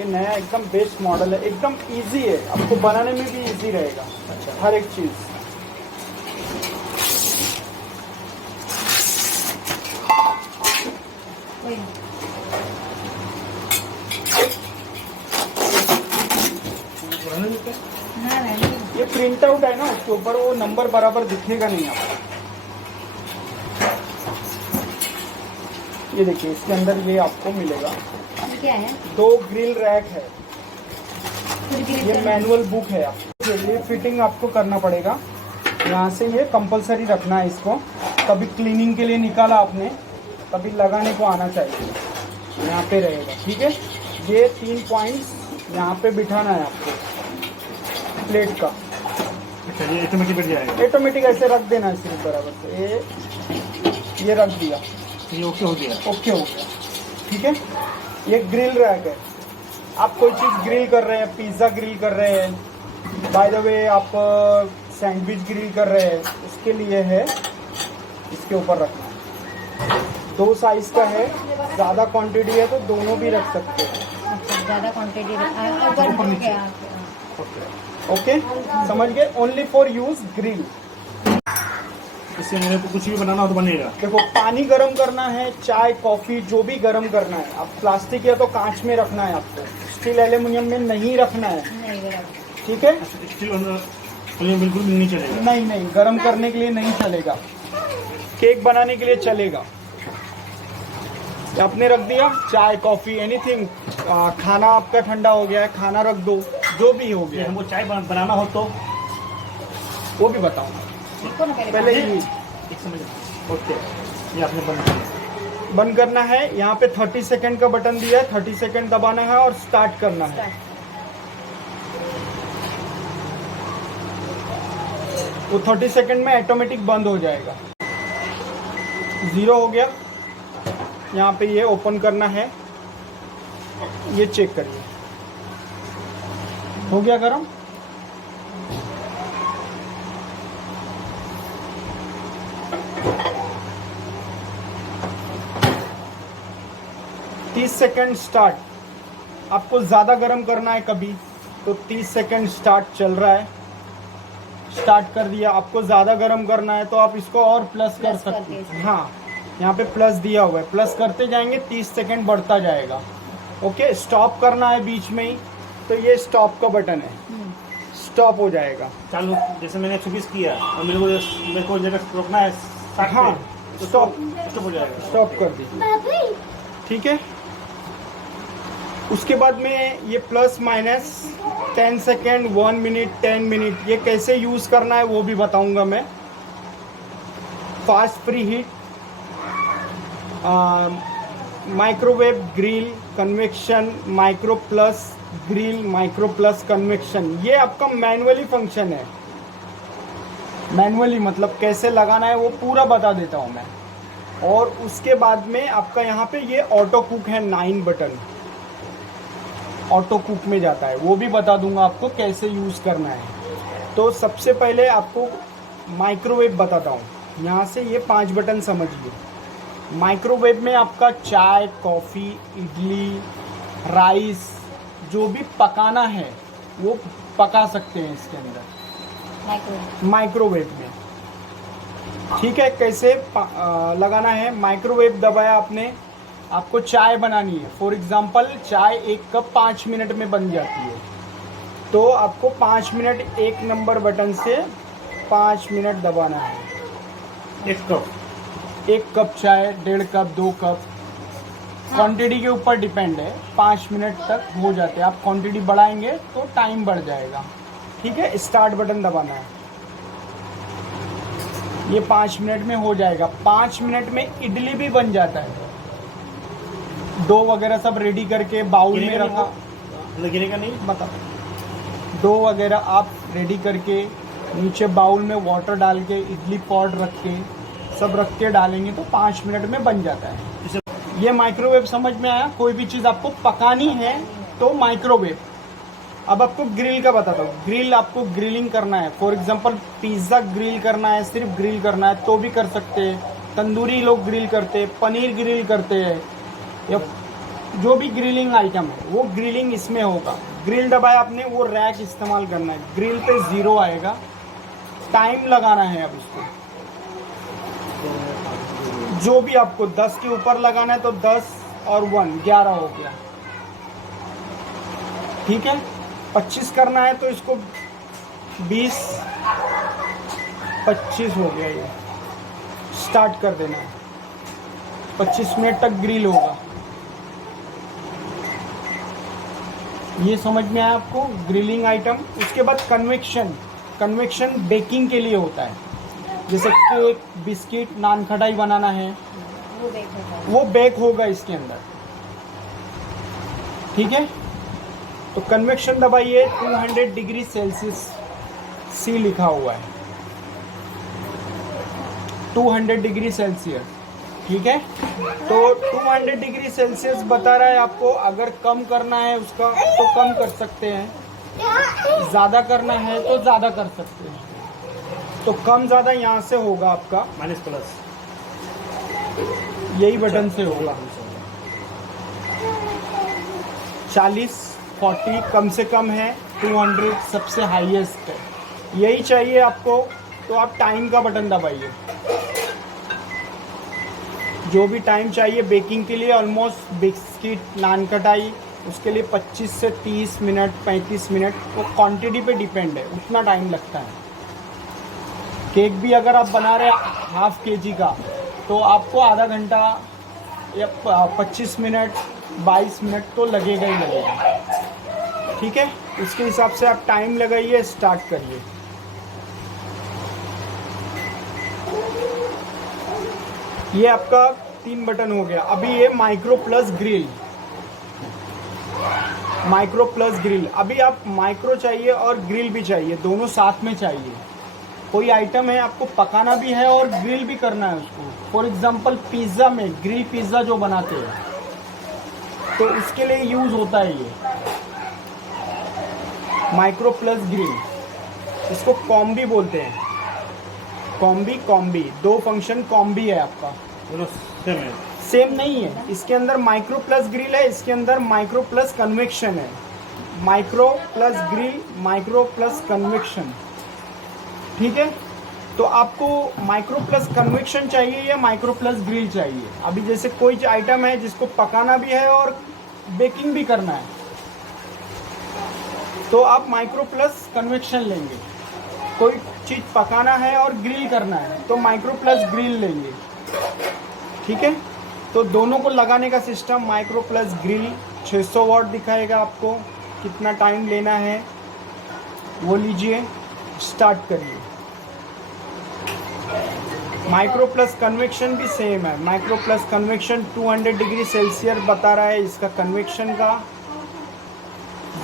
ये नया एकदम बेस्ट मॉडल है, एकदम इजी है, आपको बनाने में भी इजी रहेगा। अच्छा, हर एक चीज़। ये प्रिंट आउट है ना, उसके ऊपर वो नंबर बराबर दिखेगा नहीं आपको। ये देखिए, इसके अंदर ये आपको मिलेगा। क्या है? 2 ग्रिल रैक है। ये मैनुअल बुक है। आपको ये फिटिंग आपको करना पड़ेगा। यहाँ से ये कंपलसरी रखना है इसको। कभी क्लीनिंग के लिए निकाला आपने, तभी लगाने को आना चाहिए। यहाँ पे रहेगा, ठीक है। ये 3 पॉइंट्स यहाँ पे बिठाना है आपको प्लेट का। अच्छा, ये ऑटोमेटिक बैठ जाएगा? ऑटोमेटिक ऐसे रख देना है सिर्फ बराबर से। ये रख दिया, ये ओके हो गया? ओके हो गया, ठीक है। ये ग्रिल रैक है। आप कोई चीज़ ग्रिल कर रहे हैं, पिज़्ज़ा ग्रिल कर रहे हैं, बाय द वे आप सैंडविच ग्रिल कर रहे हैं, उसके लिए है। इसके ऊपर रखना है। 2 साइज का है, ज़्यादा क्वांटिटी है तो दोनों भी रख सकते हैं। अच्छा, ज़्यादा क्वांटिटी ऊपर नीचे। ओके, समझ गए। Only for use grill. इससे मेरे को कुछ भी बनाना हो तो बनेगा? देखो, पानी गर्म करना है, चाय कॉफी जो भी गर्म करना है, आप प्लास्टिक या तो कांच में रखना है, आपको स्टील एल्यूमिनियम में नहीं रखना है, ठीक है। स्टील बिल्कुल भी नहीं चलेगा? नहीं नहीं, गर्म करने के लिए नहीं चलेगा, केक बनाने के लिए चलेगा। आपने रख दिया, चाय कॉफी एनीथिंग, खाना आपका ठंडा हो गया है, खाना रख दो, जो भी हो गया। हमको चाय बनाना हो तो वो भी बताऊंगा, पहले ही। एक समझ। ओके, ये आपने बंद किया। बंद करना है। यहाँ पे 30 सेकंड का बटन दिया है, 30 सेकंड दबाना है और स्टार्ट करना है। वो 30 सेकंड में ऑटोमेटिक बंद हो जाएगा। 0 हो गया। यहाँ पे ये ओपन करना है, ये चेक करिए, हो गया गरम। तीस सेकंड स्टार्ट। आपको ज़्यादा गर्म करना है कभी तो 30 सेकंड स्टार्ट चल रहा है, स्टार्ट कर दिया। आपको ज़्यादा गर्म करना है तो आप इसको और प्लस कर सकते हैं। हाँ, यहाँ पे प्लस दिया हुआ है, प्लस करते जाएंगे, 30 सेकंड बढ़ता जाएगा। ओके, स्टॉप करना है बीच में ही तो ये स्टॉप का बटन है, स्टॉप हो जाएगा। चालू जैसे मैंने 120 किया और मेरे को जगह रोकना है 60 हाँ, तो स्टॉप हो जाएगा। स्टॉप कर दी, ठीक है। उसके बाद में ये plus minus 10 second, 1 minute, 10 minute, ये कैसे यूज़ करना है वो भी बताऊंगा मैं। Fast pre heat, microwave grill, convection, micro plus grill, micro plus convection, ये आपका मैनुअली फंक्शन है। मैनुअली मतलब कैसे लगाना है वो पूरा बता देता हूँ मैं। और उसके बाद में आपका यहाँ पे ये ऑटो कुक है, 9 बटन ऑटो कुक में जाता है, वो भी बता दूंगा आपको कैसे यूज़ करना है। तो सबसे पहले आपको माइक्रोवेव बताता हूँ। यहाँ से ये 5 बटन समझिए। माइक्रोवेव में आपका चाय, कॉफ़ी, इडली, राइस जो भी पकाना है वो पका सकते हैं इसके अंदर, माइक्रोवेव में, ठीक है। कैसे लगाना है, माइक्रोवेव दबाया आपने, आपको चाय बनानी है, फॉर एग्जांपल चाय 1 कप 5 मिनट में बन जाती है, तो आपको 5 मिनट 1 नंबर बटन से 5 मिनट दबाना है। 1 कप चाय, 1.5 कप, 2 कप, क्वांटिटी के ऊपर डिपेंड है। 5 मिनट तक हो जाते हैं। आप क्वांटिटी बढ़ाएंगे तो टाइम बढ़ जाएगा, ठीक है। स्टार्ट बटन दबाना है, ये 5 मिनट में हो जाएगा। 5 मिनट में इडली भी बन जाता है। डो वगैरह सब रेडी करके बाउल में रखा, गिरेगा नहीं, बता। डो वगैरह आप रेडी करके नीचे बाउल में वाटर डाल के, इडली पॉट रख के, सब रख के डालेंगे तो 5 मिनट में बन जाता है। ये माइक्रोवेव समझ में आया। कोई भी चीज़ आपको पकानी है तो माइक्रोवेव। अब आपको ग्रिल का बताता हूँ। ग्रिल, आपको ग्रिलिंग करना है, फॉर एग्जांपल पिज़्ज़ा ग्रिल करना है, सिर्फ ग्रिल करना है तो भी कर सकते हैं। तंदूरी लोग ग्रिल करते हैं, पनीर ग्रिल करते हैं, या जो भी ग्रिलिंग आइटम है वो ग्रिलिंग इसमें होगा। ग्रिल दबाया आपने, वो रैक इस्तेमाल करना है। ग्रिल पे 0 आएगा, टाइम लगाना है। अब इसको जो भी आपको 10 के ऊपर लगाना है तो 10 और 1 11 हो गया, ठीक है। 25 करना है तो इसको 20 25 हो गया, ये स्टार्ट कर देना है। 25 मिनट तक ग्रिल होगा। ये समझ में आया आपको ग्रिलिंग आइटम। उसके बाद कन्वेक्शन। कन्वेक्शन बेकिंग के लिए होता है, जैसे केक, बिस्किट, नान खटाई बनाना है, वो बेक होगा। वो बेक होगा इसके अंदर, ठीक है। तो कन्वेक्शन दबाइए, 200 डिग्री सेल्सियस सी लिखा हुआ है, 200 डिग्री सेल्सियस, ठीक है। तो 200 डिग्री सेल्सियस बता रहा है आपको। अगर कम करना है उसका तो कम कर सकते हैं, ज़्यादा करना है तो ज़्यादा कर सकते हैं। तो कम ज़्यादा यहाँ से होगा आपका, माइनस प्लस यही बटन से होगा। 40 40 कम से कम है, 200 सबसे हाईएस्ट है। यही चाहिए आपको तो आप टाइम का बटन दबाइए। जो भी टाइम चाहिए बेकिंग के लिए, ऑलमोस्ट बिस्किट, नान कटाई, उसके लिए 25 से 30 मिनट 35 मिनट, वो क्वांटिटी पे डिपेंड है, उतना टाइम लगता है। केक भी अगर आप बना रहे ½ kg का तो आपको आधा घंटा या 25 मिनट 22 मिनट तो लगेगा ही लगेगा, ठीक है। उसके हिसाब से आप टाइम लगाइए, स्टार्ट करिए। ये आपका 3 बटन हो गया। अभी ये micro plus grill, micro plus grill. अभी आप माइक्रो चाहिए और ग्रिल भी चाहिए, दोनों साथ में चाहिए। कोई आइटम है आपको पकाना भी है और ग्रिल भी करना है उसको। फॉर एग्जांपल पिज़्ज़ा में ग्रिल पिज़्ज़ा जो बनाते हैं तो उसके लिए यूज़ होता है ये माइक्रो प्लस ग्रिल। इसको कॉम्बी बोलते हैं, कॉम्बी 2 फंक्शन कॉम्बी है आपका। दोनों सेम है। सेम नहीं है, इसके अंदर माइक्रो प्लस ग्रिल है, इसके अंदर माइक्रो प्लस कन्वेक्शन है। Micro plus grill, micro plus convection, ठीक है। तो आपको माइक्रो प्लस कन्वेक्शन चाहिए या माइक्रो प्लस ग्रिल चाहिए। अभी जैसे कोई आइटम है जिसको पकाना भी है और बेकिंग भी करना है तो आप माइक्रो प्लस कन्वेक्शन लेंगे। कोई चीज़ पकाना है और ग्रिल करना है तो माइक्रो प्लस ग्रिल लेंगे, ठीक है। तो दोनों को लगाने का सिस्टम माइक्रो प्लस ग्रिल 600 वाट दिखाएगा आपको। कितना टाइम लेना है वो लीजिए, स्टार्ट करिए। माइक्रो प्लस कन्वेक्शन भी सेम है। Micro plus convection 200 degree Celsius बता रहा है। इसका कन्वेक्शन का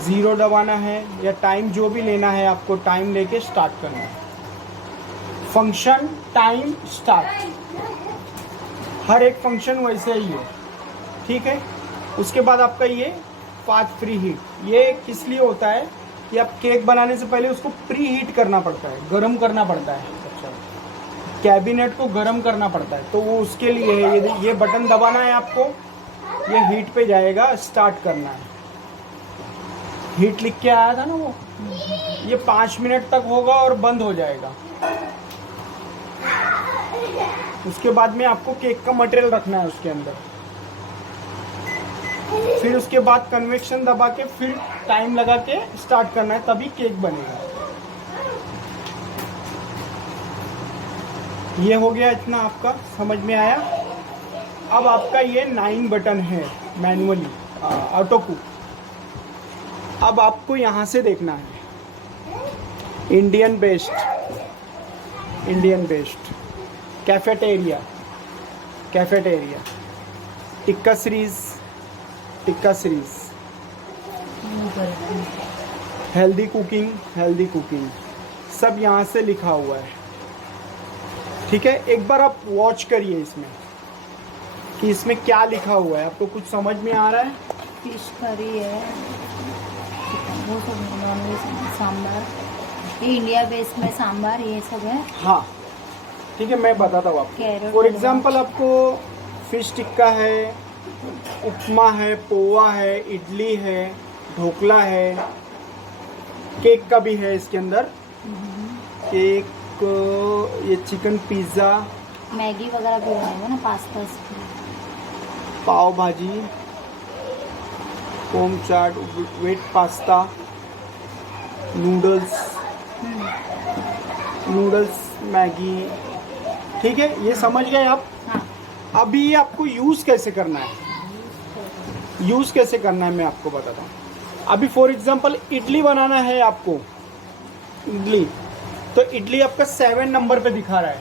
0 दबाना है या टाइम जो भी लेना है आपको, टाइम लेके स्टार्ट करना है। फंक्शन टाइम स्टार्ट, हर एक फंक्शन वैसे ही है, ठीक है। उसके बाद आपका ये फास्ट प्री हीट, ये किस लिए होता है कि आप केक बनाने से पहले उसको प्री हीट करना पड़ता है, गर्म करना पड़ता है। अच्छा, कैबिनेट को गर्म करना पड़ता है तो वो उसके लिए है। ये बटन दबाना है आपको, ये हीट पे जाएगा, स्टार्ट करना है। हीट लिख के आया था ना वो, ये 5 मिनट तक होगा और बंद हो जाएगा। उसके बाद में आपको केक का मटेरियल रखना है उसके अंदर। फिर उसके बाद कन्वेक्शन दबा के फिर टाइम लगा के स्टार्ट करना है, तभी केक बनेगा। ये हो गया, इतना आपका समझ में आया। अब आपका ये 9 बटन है मैनुअली ऑटो कुक। अब आपको यहाँ से देखना है Indian based cafeteria, tikka series, healthy cooking सब यहाँ से लिखा हुआ है, ठीक है। एक बार आप वॉच करिए इसमें कि इसमें क्या लिखा हुआ है, आपको कुछ समझ में आ रहा है। फिश करी है, वो सब नॉनवेज, सांभर, ये इंडिया बेस में सांभर, ये सब है। हाँ ठीक है, मैं बताता हूँ आपको। कैरेट फॉर एग्जांपल आपको फिश टिक्का है, उपमा है, पोहा है, इडली है, ढोकला है, केक का भी है इसके अंदर। केक, ये चिकन पिज़्ज़ा, मैगी वगैरह भी बनाएगा ना, पास्ता। पाव भाजी, होम चाट, वेट पास्ता, नूडल्स, मैगी। ठीक है, ये समझ गए आप। हाँ। अभी ये आपको यूज़ कैसे करना है, यूज़ कैसे करना है मैं आपको बताता हूँ। अभी फॉर एग्जांपल इडली बनाना है आपको, इडली, तो इडली आपका 7 नंबर पे दिखा रहा है,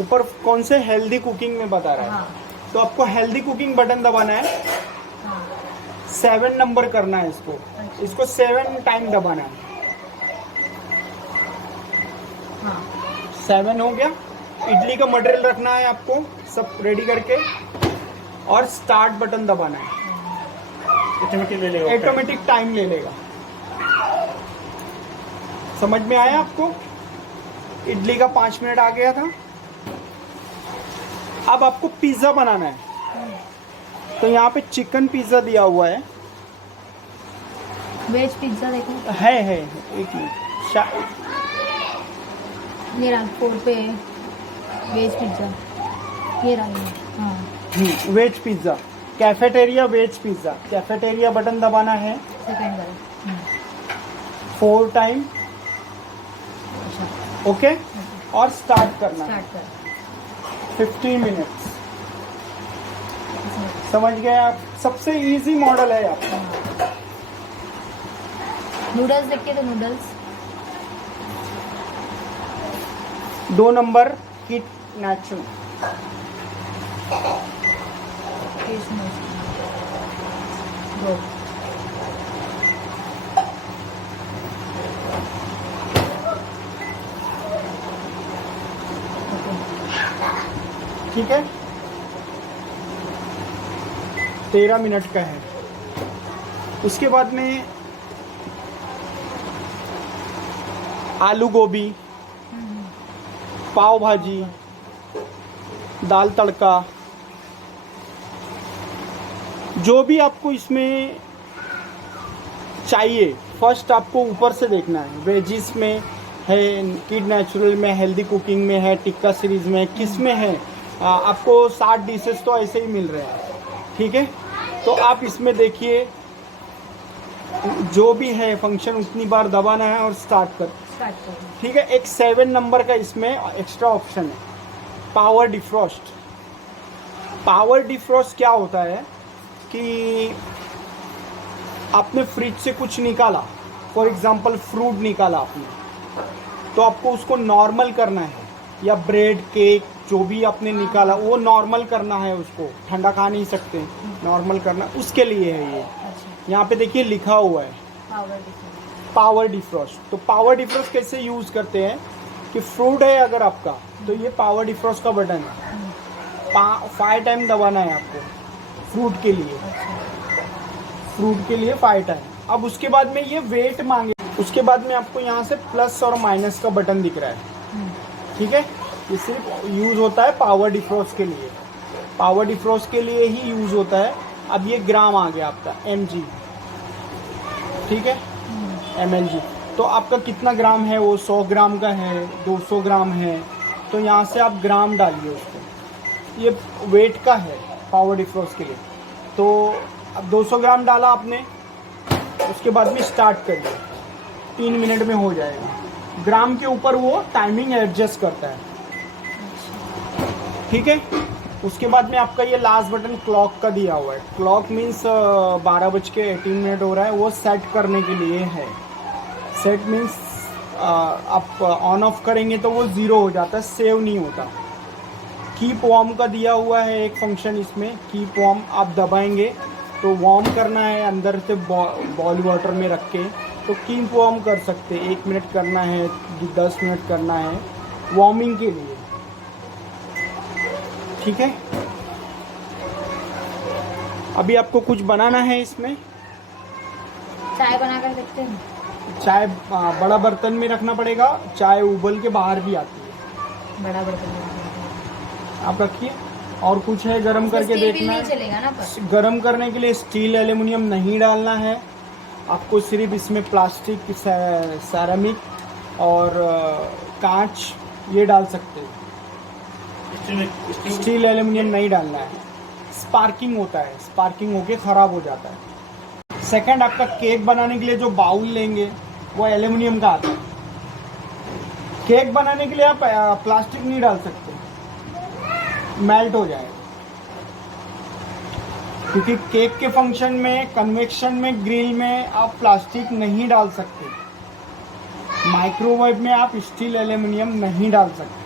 ऊपर कौन से हेल्दी कुकिंग में बता रहा है। हाँ। तो आपको हेल्दी कुकिंग बटन दबाना है, हाँ। 7 नंबर करना है इसको, इसको 7 टाइम दबाना है। हाँ। 7 हो गया। इडली का मटेरियल रखना है आपको सब रेडी करके, और स्टार्ट बटन दबाना है, ऑटोमेटिक ले लेगा, ऑटोमेटिक टाइम ले लेगा। समझ में आया आपको? इडली का 5 मिनट आ गया था। अब आपको पिज्ज़ा बनाना है, तो यहाँ पे चिकन पिज्ज़ा दिया हुआ है। वेज पिज्ज़ा देखो, है एक मिनट, ये रहा 4 पे वेज पिज्ज़ा, ये रहा ये। हाँ। Veg pizza, cafeteria veg pizza, cafeteria button दबाना है सेकंड वाला। 4 टाइम, अच्छा, ओके, और स्टार्ट करना है स्टार्ट कर। 15 मिनट्स। समझ गए आप? सबसे इजी मॉडल है आपका। नूडल्स देखिए, तो नूडल्स 2 नंबर किट नेचुरल, दो। ठीक है, 13 मिनट का है। उसके बाद में आलू गोभी, पाव भाजी, दाल तड़का, जो भी आपको इसमें चाहिए फर्स्ट आपको ऊपर से देखना है। वेजिस में है, किड नेचुरल में, हेल्दी कुकिंग में है, टिक्का सीरीज में, किस में है। आपको 60 डिशेस तो ऐसे ही मिल रहे हैं। ठीक है, तो आप इसमें देखिए जो भी है फंक्शन उतनी बार दबाना है और स्टार्ट कर। ठीक है, एक 7 नंबर का इसमें एक्स्ट्रा ऑप्शन है, पावर डिफ्रॉस्ट। पावर डिफ्रॉस्ट क्या होता है कि आपने फ्रिज से कुछ निकाला, फॉर एग्जांपल फ्रूट निकाला आपने, तो आपको उसको नॉर्मल करना है, या ब्रेड, केक, जो भी आपने निकाला वो नॉर्मल करना है, उसको ठंडा खा नहीं सकते, नॉर्मल करना, उसके लिए है ये। यहाँ पे देखिए लिखा हुआ है पावर डिफ्रॉस्ट। तो पावर डिफ्रॉस्ट कैसे यूज़ करते हैं कि फ्रूट है अगर आपका, तो ये पावर डिफ्रॉस्ट का बटन है, 5 टाइम दबाना है आपको फ्रूट के लिए, 5 टाइम। अब उसके बाद में ये वेट मांगे, उसके बाद में आपको यहाँ से प्लस और माइनस का बटन दिख रहा है। ठीक है, ये सिर्फ यूज़ होता है पावर डिफ्रॉस्ट के लिए, पावर डिफ्रॉस्ट के लिए ही यूज़ होता है। अब ये ग्राम आ गया आपका mg, ठीक है, mlg। तो आपका कितना ग्राम है, वो 100 ग्राम का है, 200 ग्राम है, तो यहाँ से आप ग्राम डालिए उसको। ये वेट का है पावर डिफ्रॉस्ट के लिए। तो अब 200 ग्राम डाला आपने, उसके बाद में स्टार्ट करिए, 3 मिनट में हो जाएगा। ग्राम के ऊपर वो टाइमिंग एडजस्ट करता है। ठीक है, उसके बाद में आपका ये लास्ट बटन क्लॉक का दिया हुआ है। क्लॉक मीन्स 12:18 हो रहा है, वो सेट करने के लिए है। सेट मीन्स आप ऑन ऑफ करेंगे तो वो 0 हो जाता है, सेव नहीं होता। कीप वार्म का दिया हुआ है एक फंक्शन इसमें, कीप वार्म आप दबाएंगे तो वार्म करना है अंदर से बॉइल वाटर में रख के, तो कीप वार्म कर सकते हैं। 1 मिनट करना है, 10 मिनट करना है वार्मिंग के लिए। ठीक है, अभी आपको कुछ बनाना है इसमें। चाय बना कर देखते हैं। चाय बड़ा बर्तन में रखना पड़ेगा, चाय उबल के बाहर भी आती है। बड़ा बर्तन आप रखिए और कुछ है गरम करके स्टील देखना नहीं है। चलेगा ना पर। गरम करने के लिए स्टील एल्यूमिनियम नहीं डालना है आपको, सिर्फ इसमें प्लास्टिक, सेरामिक और कांच ये डाल सकते हैं। स्टील एल्यूमिनियम नहीं डालना है, स्पार्किंग होता है, स्पार्किंग होके ख़राब हो जाता है। सेकंड, आपका केक बनाने के लिए जो बाउल लेंगे वो एल्यूमिनियम का आता है। केक बनाने के लिए आप प्लास्टिक नहीं डाल सकते, मेल्ट हो जाएगा। क्योंकि केक के फंक्शन में, कन्वेक्शन में, ग्रिल में आप प्लास्टिक नहीं डाल सकते। माइक्रोवेव में आप स्टील एल्यूमिनियम नहीं डाल सकते।